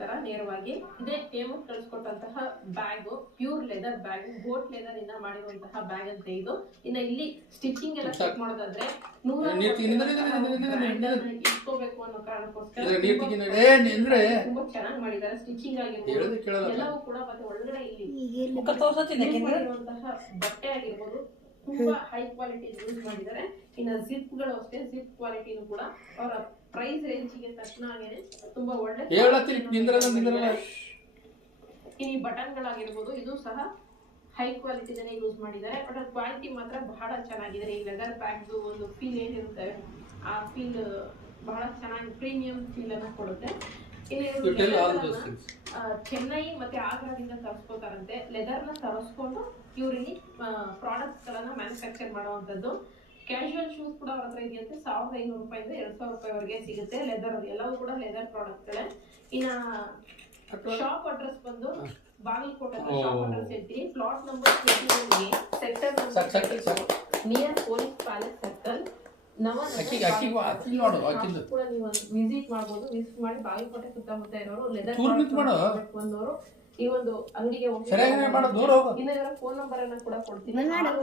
ಕಳಿಸ್ಕೊಡ್ತಾರ ನೇರವಾಗಿ. ಇದೇ ಹೇಮಂತ್ ಕಳಿಸ್ಕೊಟ್ಟಂತಹ bag pure leather bag, goat leather ಇಂದ ಮಾಡಿರುವಂತಹ ಬ್ಯಾಗ್ ಅಂತ ಇದು. ಇನ್ನ ಇಲ್ಲಿ ಸ್ಟಿಚಿಂಗ್ ಎಲ್ಲ ಚೆಕ್ ಮಾಡೋದಾದ್ರೆ ಇಟ್ಕೋಬೇಕು ಅನ್ನೋ ಕಾರಣಕ್ಕೋಸ್ಕರ ತುಂಬಾ ಚೆನ್ನಾಗಿ ಮಾಡಿದ್ದಾರೆ. ಸ್ಟಿಚಿಂಗ್ ಆಗಿರ್ಬೋದು ಎಲ್ಲವೂ ಕೂಡ, ಮತ್ತೆ ಒಳಗಡೆ ಇಲ್ಲಿ ಮಾಡಿರುವಂತಹ ಬಟ್ಟೆ ಆಗಿರ್ಬೋದು ತುಂಬಾ ಹೈ ಕ್ವಾಲಿಟಿ ಯೂಸ್ ಮಾಡಿದ್ದಾರೆ. ಇನ್ನು ಜಿಪ್ ಗಳು ಅಷ್ಟೇ, ಜಿಪ್ ಕ್ವಾಲಿಟಿನೂ ಕೂಡ ಅವರ ಪ್ರೈಸ್ ರೇಂಜಿಗೆ ತಕ್ಕನಾಗೇನೆ ತುಂಬಾ ಒಳ್ಳೆ. ಈ ಬಟನ್ ಗಳಾಗಿರ್ಬೋದು ಇದು ಸಹ ಹೈ ಕ್ವಾಲಿಟಿನೇ ಯೂಸ್ ಮಾಡಿದ್ದಾರೆ. ಬಟ್ ಕ್ವಾಲಿಟಿ ಮಾತ್ರ ಬಹಳ ಚೆನ್ನಾಗಿದೆ. ಈ ಲೆದರ್ ಬ್ಯಾಗ್ ಒಂದು ಫೀಲ್ ಏನಿರುತ್ತೆ ಆ ಫೀಲ್ ಬಹಳ ಚೆನ್ನಾಗಿ ಪ್ರೀಮಿಯಂ ಫೀಲ್ ಅನ್ನ ಕೊಡುತ್ತೆ. ಚೆನ್ನೈ ಮತ್ತೆ ಆಗ್ರಾದಿಂದ ತರಿಸ್ಕೋತಾರಂತೆ. ಲೆದರ್ ನ ತರಿಸ್ಕೊಂಡು ಇವ್ರಿಗೆ ಪ್ರಾಡಕ್ಟ್ಸ್ ಗಳನ್ನ ಮ್ಯಾನುಫ್ಯಾಕ್ಚರ್ ಮಾಡುವಂತದ್ದು. ಕ್ಯಾಶುವಲ್ ಶೂಸ್ ಕೂಡ ಅವ್ರ ಹತ್ರ ಇದೆಯಂತೆ. 1500 ರೂಪಾಯಿಂದ 2000 ರೂಪಾಯಿವರೆಗೆ ಸಿಗುತ್ತೆ. ಲೆದರ್ ಎಲ್ಲವೂ ಕೂಡ ಲೆದರ್ ಪ್ರಾಡಕ್ಟ್ ಗಳೇ. ಇನ್ನ ಶಾಪ್ ಅಡ್ರೆಸ್ ಬಂದು ಬಾಗಲಕೋಟೆ ಶಾಪ್ ಅಡ್ರೆಸ್ ಹೇಳ್ತೀನಿ. Plot number 21A, sector near police palace circle, ಕೂಡ ನೀವು ವಿಸಿಟ್ ಮಾಡಬಹುದು. ವಿಸಿಟ್ ಮಾಡಿ ಬಾಗಲಕೋಟೆ ಸುತ್ತಮುತ್ತ ಇರೋರು ಲೆದರ್ ಬಂದವರು ಈ ಒಂದು ಅಂಗಡಿಗೆ ಹೋಗಿ. ಇನ್ನ ಇವರ ಫೋನ್ ನಂಬರ್ ಅನ್ನ ಕೂಡ ಕೊಡ್ತೀನಿ. ಕರ್ನಾಟಕ